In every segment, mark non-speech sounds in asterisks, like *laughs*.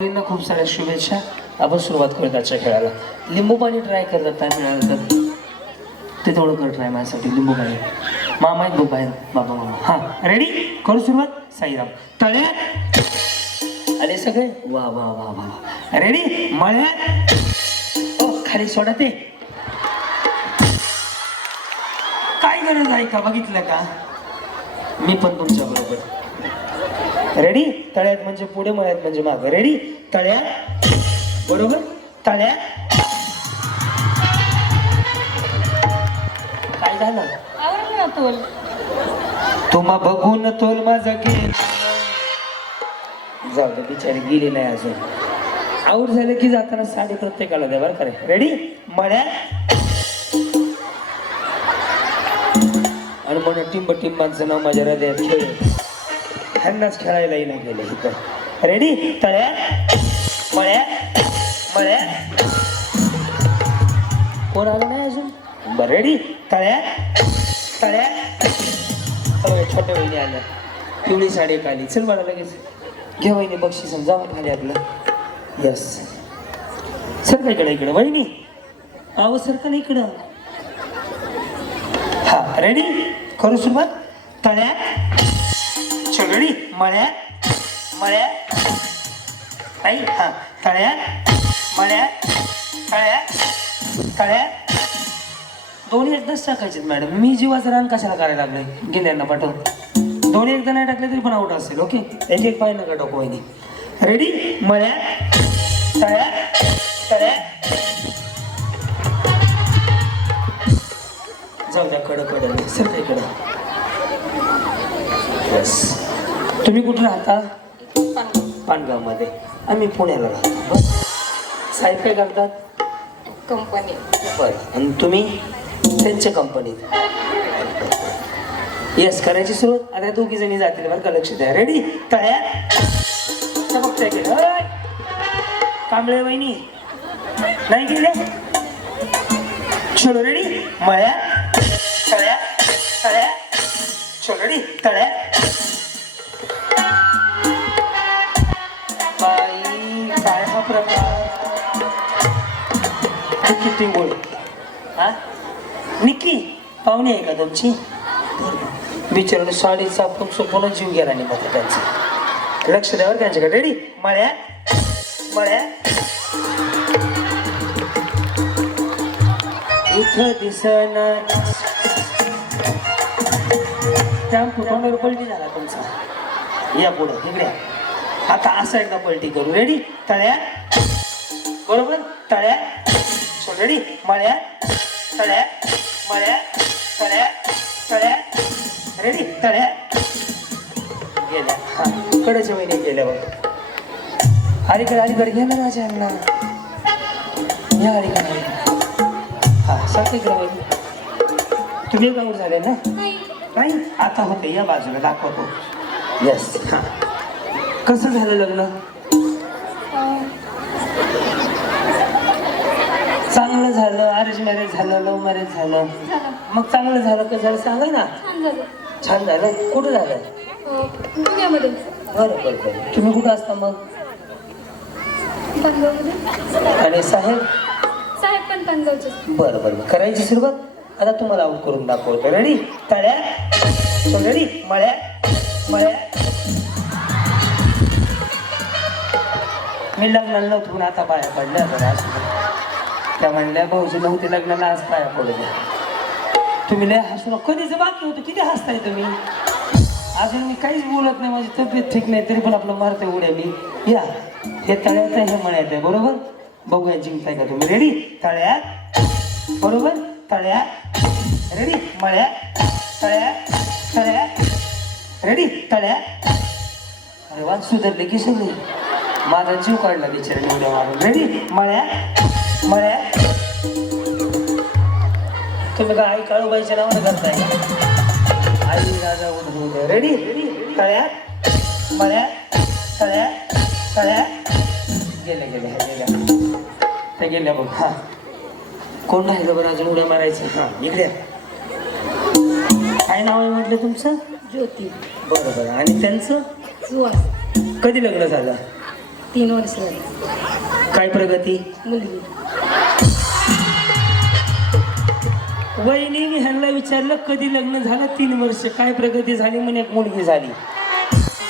मुलींना खूप साऱ्या शुभेच्छा. आपण सुरुवात करू आजच्या खेळाला. लिंबू पाणी ट्राय करतात काय मिळालं तर. ते तेवढं कर ट्राय माझ्यासाठी लिंबू पाणी मामा आहेत बाबा आहेत. बाबा मामा. हां रेडी करू सुरुवात? साईराम. तळ्यात आले सगळे. वा वा वा वा रेडी मळ्यात ओ खाली सोडा ते. काय गरज आहे का? बघितलं का? मी पण तुमच्या बरोबर रेडी तळ्यात म्हणजे पुढे मळ्यात म्हणजे माग. रेडी तळ्यात. बरोबर? तळ्यात. काय झालं? आवडलं ना तोल. तुम्हा बघून तोल माझा गेल जाऊ दे बिचारी गेली नाही अजून. आऊट झालं की जाताना साडी प्रत्येकाला द्या बरं करे रेडी मळ्यात. आणि म्हणून टिंब टिंबांचं नाव माझ्या हृदयात खेळ ह्यांनाच खेळायलाही नाही गेले इथं. रेडी तळ्या? मळ्या? मळ्या? कोण आलं नाही अजून? बरं रेडी तळ्या? तळ्या? छोट्या वहिनी आल्या पिवळी साडी काली चल मला लगेच. घे वहिनी बक्षीस आणि जावा खाली आपलं यस सर का इकडे इकडं? वहिनी? आव सर का नाही इकडं? हा रेडी करू सुरुवात. तळ्यात सगळी मळ्यात मळ्यात आई हा तळ्यात मळ्यात तळ्यात तळ्यात दोन्ही एकदाच टाकायचे मॅडम. मी जीवाचं रान कशाला करायला लागले गेल्यांना पाठवून. दोन्ही एकदा नाही टाकले तरी पण आउट असेल ओके? एक एक पाय नका टाकू वहिनी. रेडी मळ्यात तळ्यात तळ्यात जाऊ द्या कडं कडं सर काही कडं Yes. तुम्ही कुठे राहता? पानगावमध्ये. आम्ही पुण्याला राहतो. बरं. साहेब काय करतात? कंपनी. बरं. आणि तुम्ही? त्यांच्या कंपनीत. येस करायची सुरुवात? आता दोघी जणी जातील बरं का लक्ष द्या. रेडी. ओय! कांबळे वहिनी. नाही गेले चलो रेडी मळ्यात. तळ्यात. तळ्यात. चलो रेडी तळ्यात. निकी पाहुणे आहे का तुमची? बिचाराने साडी चापून चुपून जीव गेला नाही मात्र त्यांचा. लक्ष द्यावर त्यांच्याकडे. रेडी मळ्या? मळ्या? इथं दिसण. त्या तोंडावर पलटी झाला तुमचा. या पुढं तिकड्या आता असं एकदा पलटी करू. रेडी तळ्या? बरोबर? तळ्या? रेडी मळ्या? तळ्या? मळ्यात तळ्यात तळ्यात रेडी तळ्यात गेल्या. हा कडच्या वहिनी गेल्यावर अलीकडे अलीकडे घ्या ना माझ्या अण्णा या अलीकडे. हा इकडे वहिनी तुम्ही गाऊर झाले ना? नाही. आता होते या बाजूला दाखवतो येस हा. कसं झालं लग्न? झालं अरेंज मॅरेज झालं लव्ह मॅरेज झालं. मग चांगलं झालं का झालं सांगा ना. छान झालं. छान झालं. कुठं झालं? अं, पुण्यामध्ये बरं बरं बरं. तुम्ही कुठं असता मग? आणि साहेब? साहेब पण बरं बरं. करायची सुरुवात? आता तुम्हाला आऊट करून दाखवतो. रेडी तळ्या रेडी मळ्या. मळ्या. मी लग्नाला नव्हतो पण आता पाया पडल्या बरं असं त्या म्हणल्या भाऊजी नव्हते लग्नाला आज पाया पडू तुम्ही लय हसू नका. कधीच बाकी होतं किती हसताय तुम्ही? अजून मी काहीच बोलत नाही. माझी तब्येत ठीक नाही. तरी पण आपलं मारते उड्या मी. या. हे तळ्यात आहे हे मळ्यात आहे. बरोबर? बघूया जिंकताय का तुम्ही? रेडी तळ्यात. बरोबर? तळ्यात. रेडी मळ्यात. तळ्यात. तळ्यात. रेडी तळ्यात. अरे वा सुधारले की सगळी. माझा जीव काढला बिचारा निवड्या मारून. रेडी मळ्यात. मळ्यात तुम्ही काय आई काळूबाईच्या नावानं करताय का? आई राजा उद्भव रेडी तळ्यात मळ्यात तळ्यात तळ्यात गेल्या गेल्या गेल्या. त्या गेल्या बघ हा. कोण राहिलं बरं अजून उड्या मारायचं? हा इकडे. काय नाव आहे म्हटलं तुमचं? ज्योती. बरं बरं. आणि त्यांचं? सुवास कधी लग्न झालं? तीन वर्ष झाली. काय प्रगती? मुलगी वहिनी मी ह्यांना विचारलं कधी लग्न झालं? तीन वर्ष. काय प्रगती झाली? म्हणे एक मुलगी झाली.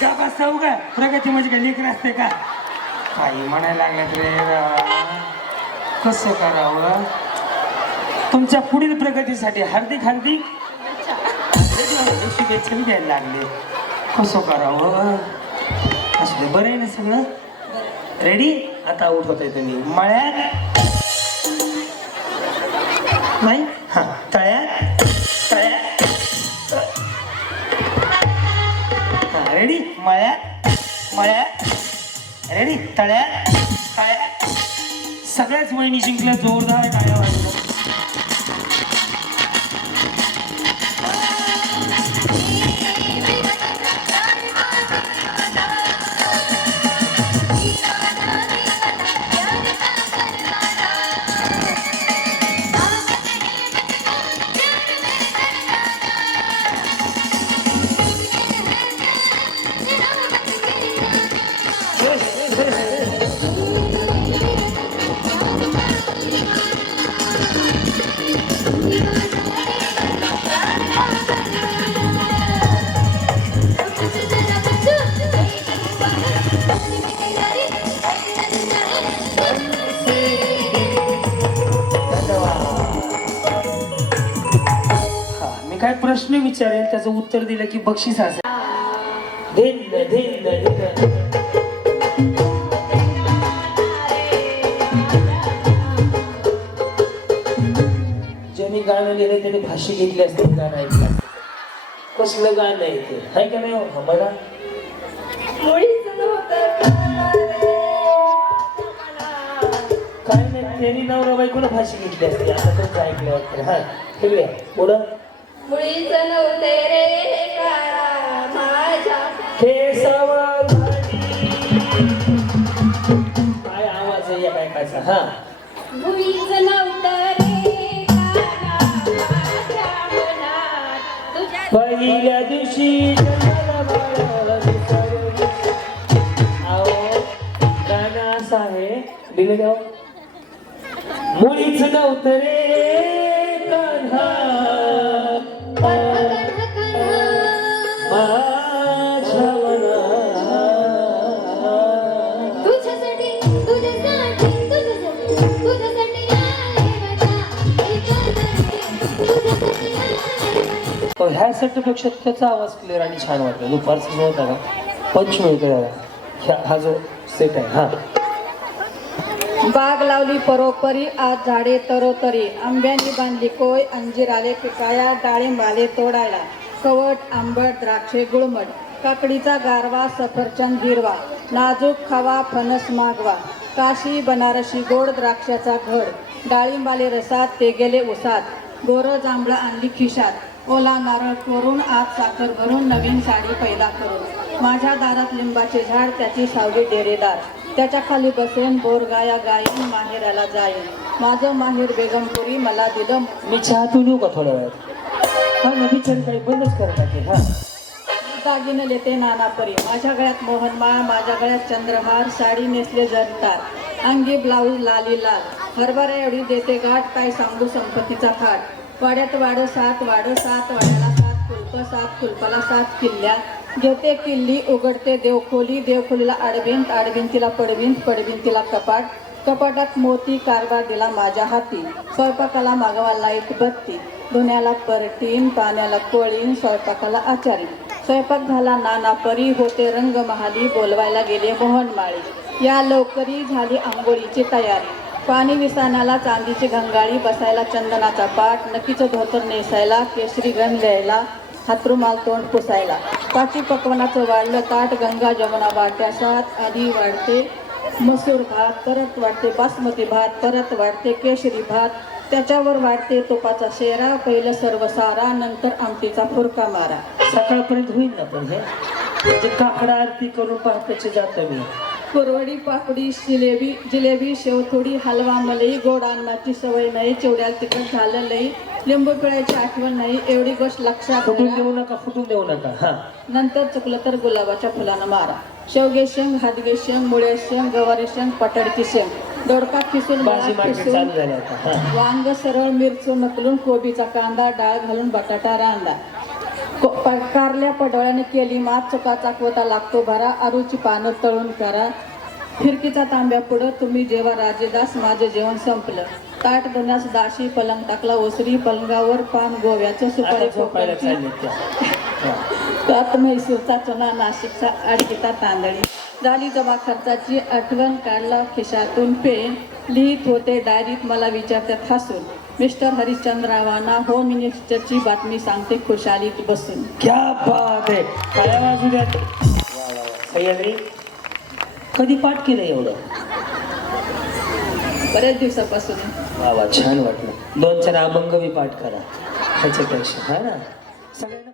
का बसाऊ का? प्रगती म्हणजे काय? लेकर असते का? काही म्हणायला लागल्यात रे कसं करावं? तुमच्या पुढील प्रगतीसाठी हार्दिक हार्दिक. शुभेच्छा द्यायला लागले. कसं करावं? असं बरं आहे ना सगळं. रेडी आता आउट होत आहे तुम्ही मळ्यात. नाही? हा तळ्यात. तळ्यात. हा रेडी मळ्यात. मळ्यात. रेडी तळ्यात. तळ्यात सगळ्याच वहिनी जिंकल्या जोरदार टाळ्या वाजल्या काय प्रश्न विचारेल त्याचं उत्तर दिलं की बक्षीस असेल धिन धिन धिन ज्यांनी गाणं लिहिलं त्याने भाषी घेतली असते गाणं ऐकलं. कसलं गाणं आहे ते हाय का नाही हो? त्यांनी नवरा बायकोला भाषी घेतली असते. आता तुमचं ऐकलं वाटतं हा ठीक आहे पुढं मुळीच नव्हते रे काळा माझ्या. काय आवाज आहे या बायकाचा? हा. मुळीच नव्हतं रे काळा माझ्या मनात. तुझ्या पहिल्या दिवशी जन्माला विसरली. अहो, गाणं असं आहे दिले जाऊ मुळीच नव्हतं रे कान्हा. माझ्या. तुझ्यासाठी तुझ्यासाठी तुझ्यासाठी तुझ्यासाठी ह्या त्याचा आवाज क्लिअर आणि छान वाटला. दुपारचा जो होता का पंचमी ह्या हा जो सेट आहे हा. बाग लावली परोपरी आज झाडे तरोतरी. आंब्यानी बांधली कोय अंजीर आले पिकाया डाळिंब आले तोडायला. कवट आंबट द्राक्षे गुळमट. काकडीचा गारवा सफरचंद गिरवा नाजूक खावा फणस मागवा. काशी बनारसी गोड द्राक्षाचा घड. डाळिंबाले रसात ते गेले उसात गोरं जांभळं आणली खिशात. ओला नारळ कोरून आत साखर भरून नवीन साडी पैदा करून. माझ्या दारात लिंबाचे झाड त्याची सावली डेरेदार. त्याच्याखाली बसून बोरगाया गायीन माहेराला जाईन. माझं माहेर बेगमपुरी मला दिलं मी चहा तू देऊ का थोड्या वेळात? हा काही बंदच हा. दागिनं लेते नानापरी. माझ्या गळ्यात मोहनमाळ माझ्या गळ्यात चंद्रहार साडी नेसले जरतार अंगी ब्लाऊज लाली लाल. हरभरा एवढी देते गाठ काय सांगू संपत्तीचा थाट. वाड्यात वाड सात वाड सात वाड्याला सात कुलप सात कुलपाला सात किल्ल्या घेते किल्ली उघडते देवखोली देवखोलीला आडभिंत आडबिंतीला पडभिंत पडबिंतीला कपाट. कपाटात मोती कारभार दिला माझ्या हाती. स्वयंपाकाला मागवा लाइट बत्ती. धुण्याला परटीन पाण्याला कोळीन स्वयंपाकाला आचारी स्वयंपाक झाला नाना परी होते रंग महाली बोलवायला गेले मोहनमाळी. या लवकरी झाली आंघोळीची तयारी. पाणी विसानाला चांदीची घंगाळी बसायला चंदनाचा पाठ नकीचं धोतर नेसायला केशरी गण द्यायला हातरुमाल तोंड पुसायला. पाची पकवानाचं वाढलं ताट गंगा जमुना वाट्या सात आधी वाढते मसूर भात परत वाढते बासमती भात परत वाढते केशरी भात. त्याच्यावर वाढते तुपाचा शेरा पहिलं सर्व सारा नंतर आमटीचा फुरका मारा. सकाळपर्यंत होईल ना पण हे? म्हणजे काकडा आरती करून पहाटेचे जातो मी? कुरवडी पापडी जिलेबी जिलेबी शेवथोडी हलवा मलई गोड अन्नाची सवय नाही चिवड्याला तिखट झालं लई लिंबू पिळायची आठवण नाही एवढी गोष्ट लक्षात फुटून. देऊ नका फुटून देऊ नका हा. नंतर चुकलं तर गुलाबाच्या फुलानं मारा. शेवगे शेंग हादगे शेंग मुळे शेंग गवारी शेंग पटाडची शेंग. दोडका खिसून भाजी मुळा मार्केट खिसून चालू झालं आता हा. वांग सरळ मिरचू नकलून कोबीचा कांदा डाळ घालून बटाटा रांदा को- प- कारल्या पडवळ्याने केली मात चुका चाकवता लागतो भरा अरूची पानं तळून करा. फिरकीचा तांब्या पुढं तुम्ही जेव्हा राजेदास माझं जेवण संपलं. ताट धुण्यास दाशी पलंग टाकला ओसरी पलंगावर पान गोव्याचं सुपारी हा. *laughs* त्यात म्हैसूरचा चना नाशिकचा अडकिता तांदळी. झाली जमा खर्चाची आठवण काढला खिशातून पेन. लिहित होते डायरीत मला विचारतात हसून. मिस्टर हरिश्चंद्रावांना होम मिनिस्टरची बातमी सांगते खुशालीत बसून. क्या बात आहे. सह्याद्री कधी पाठ केलं एवढं? बरेच दिवसापासून. वा वा छान वाटलं. दोन चार अभंग मी पाठ करा ह्याच्यापेक्षा हा ना? सगळ्यांना